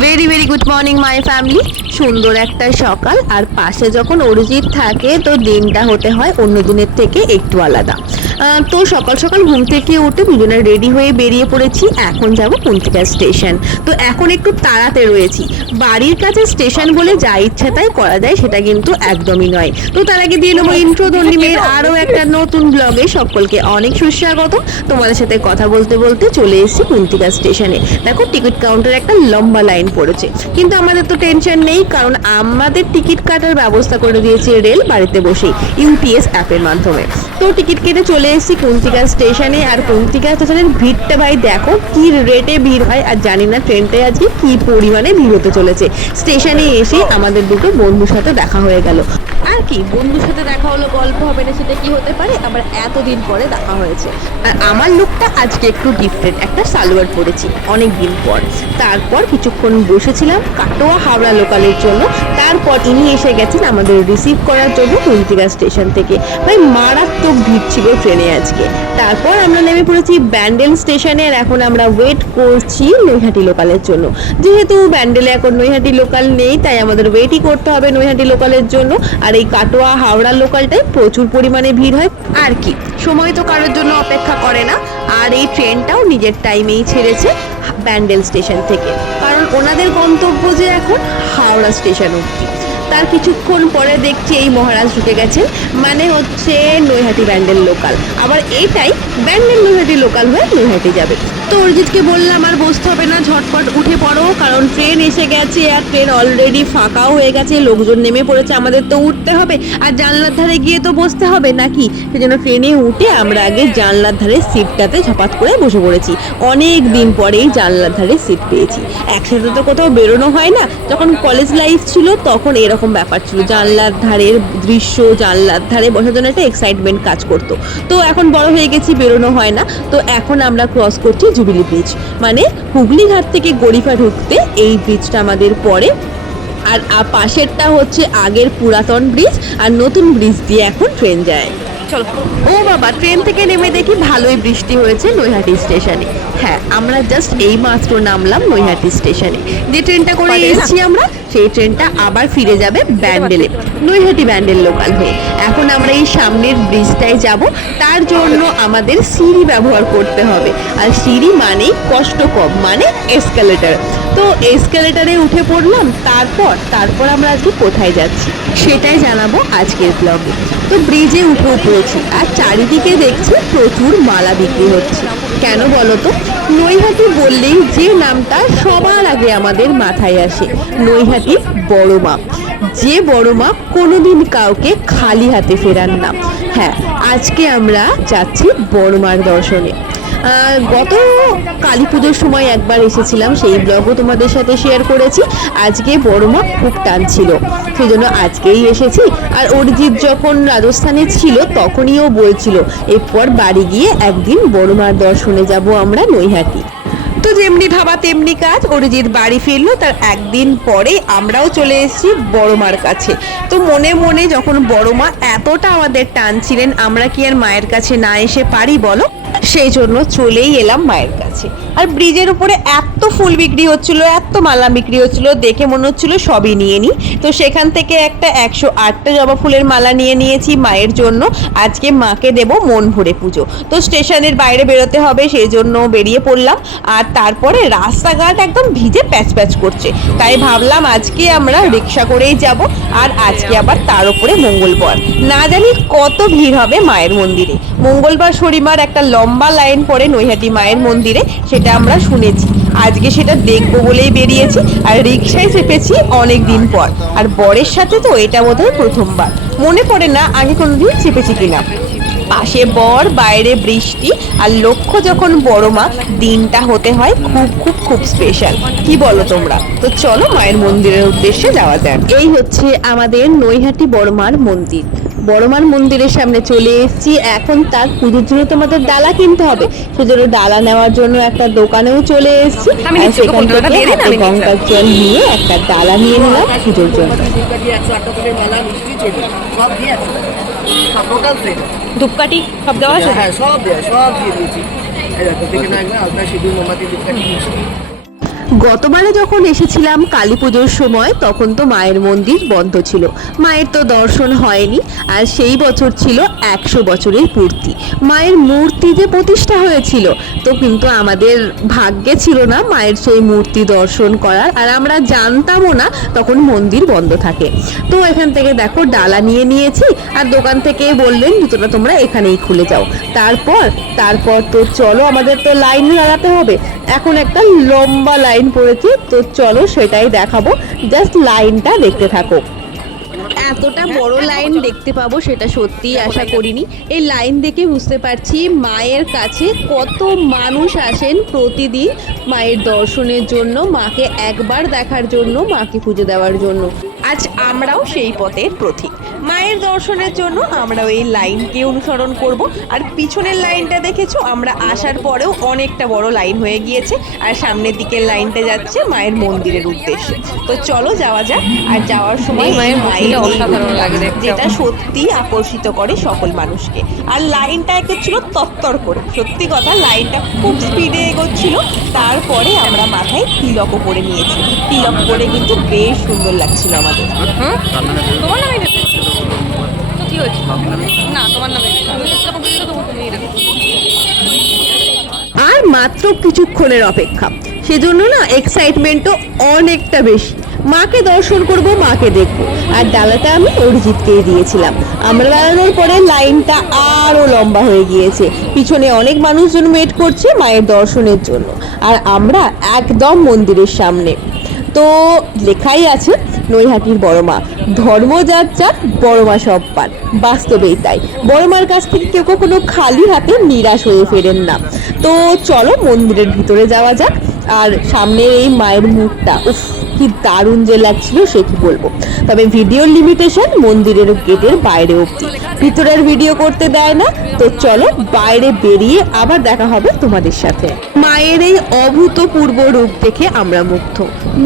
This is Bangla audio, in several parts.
Very very good morning my family সুন্দর একটা সকাল, আর পাশে যখন অরিজিৎ থাকে, তো দিনটা হতে হয় অন্য দিনের থেকে একটু আলাদা। তো সকাল সকাল ঘুম থেকে উঠে দুজনে রেডি হয়ে বেরিয়ে পড়েছি। এখন যাব কুন্তিকা স্টেশন তো এখন একটু তাড়াতে রয়েছি। বাড়ির কাছে স্টেশন বলে যা ইচ্ছা তাই করা যায়, সেটা কিন্তু একদমই নয়। তো তার আগে দিয়ে নেব ইন্ট্রো ধর্মীমের আরও একটা নতুন ব্লগে সকলকে অনেক সুস্বাগত। তোমাদের সাথে কথা বলতে বলতে চলে এসেছি কুন্তিকা স্টেশনে দেখো টিকিট কাউন্টারে একটা লম্বা লাইন পড়েছে। কিন্তু আমাদের তো টেনশন নেই, কারণ আমাদের টিকিট কাটার ব্যবস্থা করে দিয়েছে রেল বাড়িতে বসেই ইউপিএস অ্যাপের মাধ্যমে। তো টিকিট কেটে চলে এসেছি কুন্তিকা স্টেশনে। আর কুন্তিকা স্টেশনের ভিড়টা ভাই দেখো, কি রেটে ভিড় হয়, আর জানি না ট্রেনটায় আজকে কি পরিমাণে ভিড় হতে চলেছে। স্টেশনে এসে আমাদের দুটো বন্ধুর সাথে দেখা হয়ে গেল। আর কি, বন্ধুর সাথে দেখা হলো, গল্প হবে না, সেটা কি হতে পারে? আবার এতদিন পরে দেখা হয়েছে। আর আমার লুকটা আজকে একটু ডিফারেন্ট একটা সালোয়ার পরেছি অনেক দিন পর। তারপর কিছুক্ষণ বসেছিলাম কাটোয়া হাওড়া লোকালের জন্য। তারপর ইনি এসে গেছেন আমাদের রিসিভ করার জন্য কুন্তিকা স্টেশন থেকে। ভাই, মারাত্মক ভিড় ছিল ট্রেনে আজকে। তারপর আমরা নেমে পড়েছি ব্যান্ডেল স্টেশনে, আর এখন আমরা ওয়েট করছি নৈহাটি লোকালের জন্য। যেহেতু ব্যান্ডেলে এখন নৈহাটি লোকাল নেই, তাই আমাদের ওয়েটই করতে হবে নৈহাটি লোকালের জন্য। আর এই কাটোয়া, হাওড়া লোকালটায় প্রচুর পরিমাণে ভিড় হয়। আর কি, সময় তো কারোর জন্য অপেক্ষা করে না। আর এই ট্রেনটাও নিজের টাইমেই ছেড়েছে ব্যান্ডেল স্টেশন থেকে। কারণ ওনাদের গন্তব্য যে এখন হাওড়া স্টেশন অব্দি তার কিছুক্ষণ পরে দেখছি এই মহারাজ ঢুকে গেছেন। মানে হচ্ছে নৈহাটি ব্যান্ডেল লোকাল। আবার এইটাই ব্যান্ডেল নৈহাটি লোকাল হয়ে নৈহাটি যাবে। তো অরিজিৎকে বললাম, আর বসতে হবে না, ঝটপট উঠে পড়ো, কারণ ট্রেন এসে গেছে আর ট্রেন অলরেডি ফাঁকাও হয়ে গেছে, লোকজন নেমে পড়েছে, আমাদের তো উঠতে হবে। আর জানলার ধারে গিয়ে তো বসতে হবে নাকি? সেজন্য ট্রেনে উঠে আমরা আগে জানলার ধারে সিটটাতে ঝপাত করে বসে পড়েছি। অনেক দিন পরেই জানলার ধারে সিট পেয়েছি। একসাথে তো কোথাও বেরোনো হয় না। যখন কলেজ লাইফ ছিল, তখন এরকম ব্যাপার ছিল। জানলার ধারের দৃশ্য জানলার ধারে বসার জন্য একটা এক্সাইটমেন্ট কাজ করতো। তো এখন বড় হয়ে গেছি বেরোনো হয় না। তো এখন আমরা ক্রস করছি জুবিলি ব্রিজ মানে হুগলি ঘাট থেকে গড়িফা ঢুকতে এই ব্রিজটা আমাদের পরে আর পাশেরটা হচ্ছে আগের পুরাতন ব্রিজ আর নতুন ব্রিজ দিয়ে এখন ট্রেন যায়। চলো। ও বাবা ট্রেন থেকে নেমে দেখি ভালোই বৃষ্টি হয়েছে নৈহাটি স্টেশনে হ্যাঁ আমরা জাস্ট এই মাত্র নামলাম নৈহাটি স্টেশনে যে ট্রেনটা করে এসেছি আমরা সেই ট্রেনটা আবার ফিরে যাবে ব্যান্ডেলে, নৈহাটি ব্যান্ডেল লোকাল হয়ে। এখন আমরা এই সামনের ব্রিজটায় যাব, তার জন্য আমাদের সিঁড়ি ব্যবহার করতে হবে। আর সিঁড়ি মানেই কষ্ট কম মানে এসকালেটার তো এসকালেটারে উঠে পড়লাম, তারপর তারপর আমরা আজকে কোথায় যাচ্ছি, সেটাই জানাব আজকের ব্লগে তো ব্রিজে উঠেও পড়েছি আর চারিদিকে দেখছি প্রচুর মালা বিক্রি হচ্ছে। কেন বলো তো নৈহাটি বললেই যে নামটা সবার আগে আমাদের মাথায় আসে। নৈহাটি বড় মা। যে বড় মা কোনোদিন কাউকে খালি হাতে ফেরান না। হ্যাঁ আজকে আমরা যাচ্ছি বড় মার দর্শনে। গত কালী পুজোর সময় একবার এসেছিলাম, সেই ব্লগও তোমাদের সাথে শেয়ার করেছি। আজকে বড় মা খুব টানছিল, সেই জন্য আজকেই এসেছি। আর অরিজিৎ যখন রাজস্থানে ছিল, তখনই ও বলছিল, এরপর বাড়ি গিয়ে একদিন বড় মার দর্শনে যাব আমরা নৈহাটি। তো যেমনি ভাবা তেমনি কাজ, অরিজিৎ বাড়ি ফিরলো, তার একদিন পরে আমরাও চলে এসেছি বড় মার কাছে। তো মনে মনে যখন বড় মা এতটা আমাদের টানছিলেন, আমরা কি আর মায়ের কাছে না এসে পারি বলো? সেই জন্য চলেই এলাম মায়ের কাছে। আর ব্রিজের উপরে এত ফুল বিক্রি হচ্ছিল, এত মালা বিক্রি হচ্ছিল, দেখে মনে হচ্ছিল সবই নিয়ে নিই তো সেখান থেকে একটা একশো আটটা জবা ফুলের মালা নিয়ে নিয়েছি মায়ের জন্য। আজকে মাকে দেব মন ভরে পুজো। তো স্টেশনের বাইরে বেরোতে হবে সেই জন্য বেরিয়ে পড়লাম। আর তারপরে রাস্তাঘাট একদম ভিজে প্যাচ প্যাচ করছে। তাই ভাবলাম আজকে আমরা রিক্সা করেই যাব, আর আজকে আবার তার উপরে মঙ্গলবার। না জানি কত ভিড় হবে মায়ের মন্দিরে। মঙ্গলবার শনিবার একটা লম্বা লাইন পড়ে নৈহাটি মায়ের মন্দিরে, সেটা আমরা শুনেছি। আজকে সেটা দেখব বলেই বেরিয়েছি, আর রিক্সায় চেপেছি অনেক দিন পর। আর বরের সাথে তো এটা বোধহয় প্রথমবার। মনে পড়ে না আগে কোনোদিন চেপেছি কিনা। পাশে বর, বাইরে বৃষ্টি, আর লক্ষ্য যখন বড় মা, দিনটা হতে হয় খুব খুব খুব স্পেশাল কি বলো তোমরা? তো চলো মায়ের মন্দিরের উদ্দেশ্যে যাওয়া যাক। এই হচ্ছে আমাদের নৈহাটি বড়মার মন্দির। বড়মার মন্দিরের সামনে চলে এসেছি। এখন তার পুজোর জন্য তো আমাদের ডালা কিনতে হবে। সেজন্য ডালা নেওয়ার জন্য একটা দোকানেও চলে এসেছি। সেখান থেকে হাতে গঙ্গার জল নিয়ে একটা ডালা নিয়ে নিলাম পুজোর জন্য। ধূপকাঠি সব দেওয়া আছে? হ্যাঁ সব দেওয়া সব দিয়ে দিয়েছি। মোমবাতি মিষ্টি গতবারে যখন এসেছিলাম কালী পুজোর সময়, তখন তো মায়ের মন্দির বন্ধ ছিল। মায়ের তো দর্শন হয়নি, আর সেই বছর ছিল একশো বছরের পূর্তি। মায়ের মূর্তি যে প্রতিষ্ঠা হয়েছিল, তো কিন্তু আমাদের ভাগ্যে ছিল না মায়ের সেই মূর্তি দর্শন করার, আর আমরা জানতামও না তখন মন্দির বন্ধ থাকে। তো এখান থেকে দেখো, ডালা নিয়ে নিয়েছি, আর দোকান থেকে বললেন, জুতোটা তোমরা এখানেই খুলে যাও। তারপর তারপর তো চলো, আমাদের তো লাইন লাগাতে হবে। এখন একটা লম্বা লাইন পড়েছে, তো চলো সেটাই দেখাবো। জাস্ট লাইনটা দেখতে থাকো। এতটা বড় লাইন দেখতে পাবো, সেটা সত্যিই আশা করিনি। এই লাইন দেখে বুঝতে পারছি মায়ের কাছে কত মানুষ আসেন প্রতিদিন মায়ের দর্শনের জন্য, মাকে একবার দেখার জন্য, মাকে পুজো দেওয়ার জন্য। আজ আমরাও সেই পথের প্রতীক মায়ের দর্শনের জন্য আমরাও এই লাইনকে অনুসরণ করব। আর পিছনের লাইনটা দেখেছ? আমরা আসার পরেও অনেকটা বড় লাইন হয়ে গিয়েছে। আর সামনের দিকের লাইনটা যাচ্ছে মায়ের মন্দিরের উদ্দেশ্যে। তো চলো যাওয়া যাক। আর যাওয়ার সময় মায়ের মায়ের অসাধারণ লাগে যেটা সত্যি আকর্ষিত করে সকল মানুষকে। আর লাইনটা এগোচ্ছিল তত্তর করে। সত্যি কথা লাইনটা খুব স্পিডে এগোচ্ছিল। তারপরে আমরা মাথায় তিলকও করে নিয়েছি। তিলক করে কিন্তু বেশ সুন্দর লাগছিল আমাদের হুম তোমার নামে তো কি হয়েছে? না তোমার নামে তুমি যেটা বলছো তো তুমি দেবে আর মাত্র কিছুক্ষণের অপেক্ষা। সেজন্য না এক্সাইটমেন্টও অনেকটা বেশি। মাকে দর্শন করব মাকে দেখব। আর ডালাটা আমি অরিজিৎকেই দিয়েছিলাম। আমরা বেড়ানোর পরে লাইনটা আরও লম্বা হয়ে গিয়েছে। পিছনে অনেক মানুষজন ওয়েট করছে মায়ের দর্শনের জন্য। আর আমরা একদম মন্দিরের সামনে। তো লেখাই আছে নৈহাটির বড় মা। ধর্ম যার বড় মা সব পান। বাস্তবেই তাই। বড় মার কাছ থেকে কেউ কখনো খালি হাতে নিরাশ হয়ে ফেরেন না। তো চলো মন্দিরের ভিতরে যাওয়া যাক। আর সামনে এই মায়ের মুখটা, উফ কি দারুণ যে লাগছিল সে কি বলব। তবে ভিডিওর লিমিটেশন মন্দিরের গেটের বাইরে অবধি। ভিতরের ভিডিও করতে দেয় না। তো চলো বাইরে বেরিয়ে আবার দেখা হবে তোমাদের সাথে। মায়ের এই অভূতপূর্ব রূপ দেখে আমরা মুগ্ধ।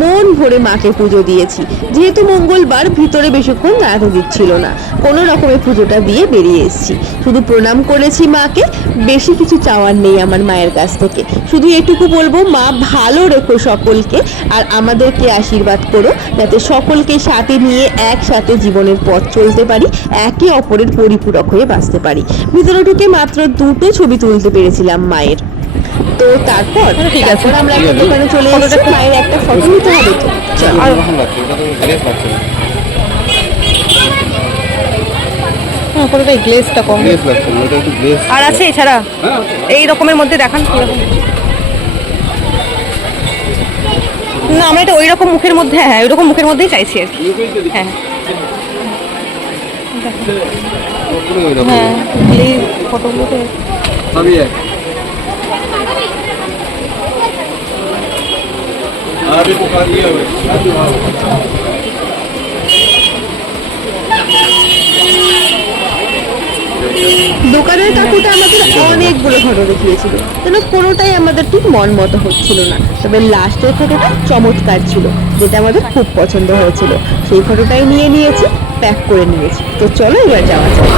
মন ভরে মাকে পুজো দিয়েছি। যেহেতু মঙ্গলবার ভিতরে বেশিক্ষণ দাঁড়াতে দিচ্ছিল না। কোনো রকমের পুজোটা দিয়ে বেরিয়ে এসেছি। শুধু প্রণাম করেছি মাকে। বেশি কিছু চাওয়ার নেই আমার মায়ের কাছ থেকে। শুধু এটুকু বলব, মা ভালো রেখো সকলকে। আর আমাদেরকে আশীর্বাদ করো যাতে সকলকে সাথে নিয়ে একসাথে জীবনের পথ চলতে পারি একে অপরের পরিপূরক হয়ে বাঁচতে পারি। ভিতরে ঢুকে মাত্র দুটো ছবি তুলতে পেরেছিলাম মায়ের। তো তারপর তারপর আমরা একটা দোকানে চলে এসেছি মায়ের একটা ফটো নিতে হবে তো। হ্যাঁ কম। আর আছে এছাড়া এই রকমের মধ্যে দেখান কীরকম। না, আমরা এটা ওই রকম মুখের মধ্যে হ্যাঁ ওই রকম মুখের মধ্যেই চাইছি আর কি। হ্যাঁ। হ্যাঁ ফটোগুলোতে। দোকানের কাকুটা আমাদের অনেকগুলো ফটো দেখিয়েছিল। কেন কোনোটাই আমাদের ঠিক মন মতো হচ্ছিল না। তবে লাস্টের ফটোটা চমৎকার ছিল যেটা আমাদের খুব পছন্দ হয়েছিল। সেই ফটোটাই নিয়ে নিয়েছি প্যাক করে নিয়েছি। তো চলো এবার যাওয়া যাক।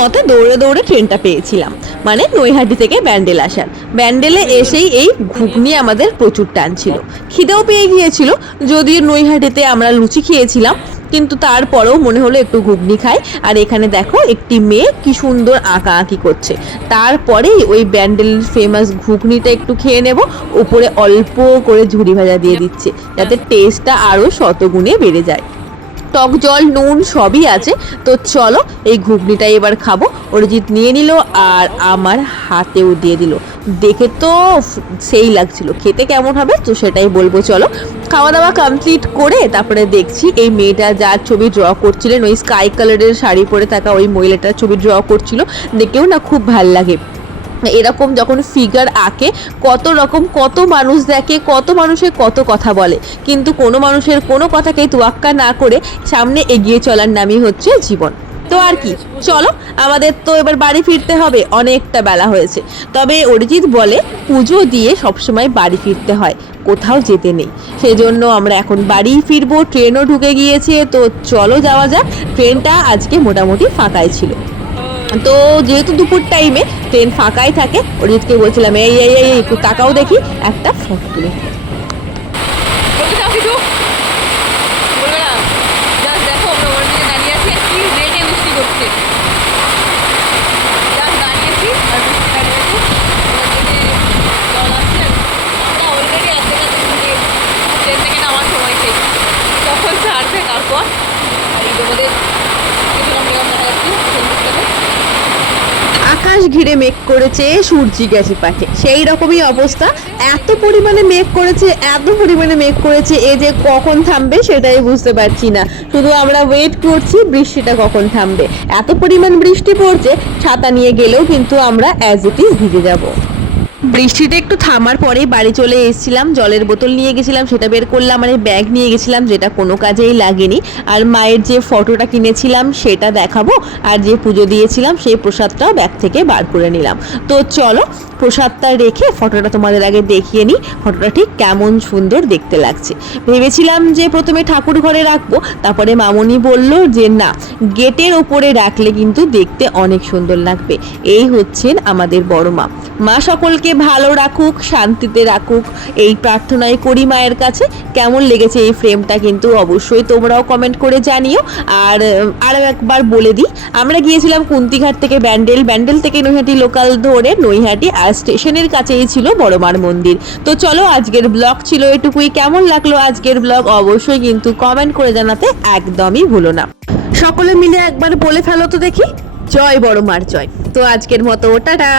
মতে দৌড়ে দৌড়ে ট্রেনটা পেয়েছিলাম। মানে নৈহাটি থেকে ব্যান্ডেল আসার। ব্যান্ডেলে এসেই এই ঘুগনি আমাদের প্রচুর টান ছিল। খিদেও পেয়ে গিয়েছিল, যদিও নৈহাটিতে আমরা লুচি খেয়েছিলাম, কিন্তু তারপরেও মনে হলো একটু ঘুগনি খাই। আর এখানে দেখো একটি মেয়ে কি সুন্দর আঁকা আঁকি করছে। তারপরেই ওই ব্যান্ডেলের ফেমাস ঘুগনিটা একটু খেয়ে নেব উপরে অল্প করে ঝুড়ি ভাজা দিয়ে দিচ্ছে, যাতে টেস্টটা আরও শতগুণে বেড়ে যায়। টক জল, নুন সবই আছে। তো চলো, এই ঘুগনিটা এবার খাব। অরিজিৎ নিয়ে নিল আর আমার হাতেও দিয়ে দিল। দেখে তো সেই লাগছিল। খেতে কেমন হবে? তো সেটাই বলব, চলো। খাওয়া দাওয়া কমপ্লিট করে তারপরে দেখছি এই মেয়েটা যার ছবি ড্র করছিলেন, ওই স্কাই কালারের শাড়ি পরে থাকা ওই মহিলাটার ছবি ড্র করছিল। দেখেও না খুব ভালো লাগে। এরকম যখন ফিগার আঁকে, কত রকম কত মানুষ দেখে, কত মানুষের কত কথা বলে। কিন্তু কোনো মানুষের কোনো কথাকেই তোয়াক্কা না করে সামনে এগিয়ে চলার নামই হচ্ছে জীবন। তো আর কি, চলো, আমাদের তো এবার বাড়ি ফিরতে হবে, অনেকটা বেলা হয়েছে। তবে অরিজিৎ বলে, পুজো দিয়ে সবসময় বাড়ি ফিরতে হয়, কোথাও যেতে নেই। সেই জন্য আমরা এখন বাড়ি ফিরবো, ট্রেনও ঢুকে গিয়েছে, তো চলো যাওয়া যাক, ট্রেনটা আজকে মোটামুটি ফাঁকাই ছিল। তো যেহেতু দুপুর টাইমে ট্রেন ফাঁকাই থাকে অরিজিৎকে বলছিলাম, এই এই এই, একটু তাকাও দেখি, একটা ফটো তুলে বলতে চাও কিছু বলবে না জাস্ট দেখো আমরা ওর দিকে দাঁড়িয়ে আছি আর কি রেগে বৃষ্টি করছে জাস্ট দাঁড়িয়েছি আর বৃষ্টি দাঁড়িয়েছি ওর দিকে জল আসছে আমরা অলরেডি এক জায়গাতে মানে ট্রেন থেকে নামার সময় সেই তখন ছাড়বে তারপর আর এই তোমাদের কিছু কম নিয়ম দেখা যাচ্ছে ফেসবুকটাতে আকাশ ঘিরে মেঘ করেছে, সূর্যি গেছে পাখে। সেই রকমই অবস্থা। এত পরিমাণে মেঘ করেছে, এত পরিমাণে মেঘ করেছে, এ যে কখন থামবে সেটাই বুঝতে পারছি না। শুধু আমরা ওয়েট করছি বৃষ্টিটা কখন থামবে। এত পরিমাণ বৃষ্টি পড়ছে, ছাতা নিয়ে গেলেও কিন্তু আমরা অ্যাজ ইট ইজ ভিজে যাব। বৃষ্টিটা একটু থামার পরেই বাড়ি চলে এসেছিলাম, জলের বোতল নিয়ে গেছিলাম, সেটা বের করলাম আর ব্যাগ নিয়ে গেছিলাম, যেটা কোনো কাজেই লাগেনি। আর মায়ের যে ফটোটা কিনেছিলাম, সেটা দেখাবো, আর যে পুজো দিয়েছিলাম, সেই প্রসাদটাও ব্যাগ থেকে বার করে নিলাম। তো চলো, প্রসাদটা রেখে ফটোটা তোমাদের আগে দেখিয়ে নিই, ফটোটা ঠিক কেমন সুন্দর দেখতে লাগছে। ভেবেছিলাম যে প্রথমে ঠাকুর ঘরে রাখব, তারপরে মামনি বলল যে না, গেটের ওপরে রাখলে কিন্তু দেখতে অনেক সুন্দর লাগবে। এই হচ্ছেন আমাদের বড় মা। মা সকলকে ভালো রাখুক, শান্তিতে রাখুক। এই প্রার্থনাই করি মায়ের কাছে। কেমন লেগেছে এই ফ্রেমটা কিন্তু অবশ্যই তোমরাও কমেন্ট করে জানিও। আর আরও একবার বলে দিই, আমরা গিয়েছিলাম কুন্তিঘাট থেকে ব্যান্ডেল। ব্যান্ডেল থেকে নৈহাটি লোকাল ধরে নৈহাটি আর স্টেশনের কাছেই ছিল বড়মার মন্দির। তো চলো, আজকের ব্লগ ছিল এটুকুই। কেমন লাগল আজকের ব্লগ অবশ্যই কিন্তু কমেন্ট করে জানাতে একদমই ভুলো না। সকলে মিলে একবার বলে ফেলো তো দেখি। জয় বড় মার জয়। তো আজকের মতো, টাটা!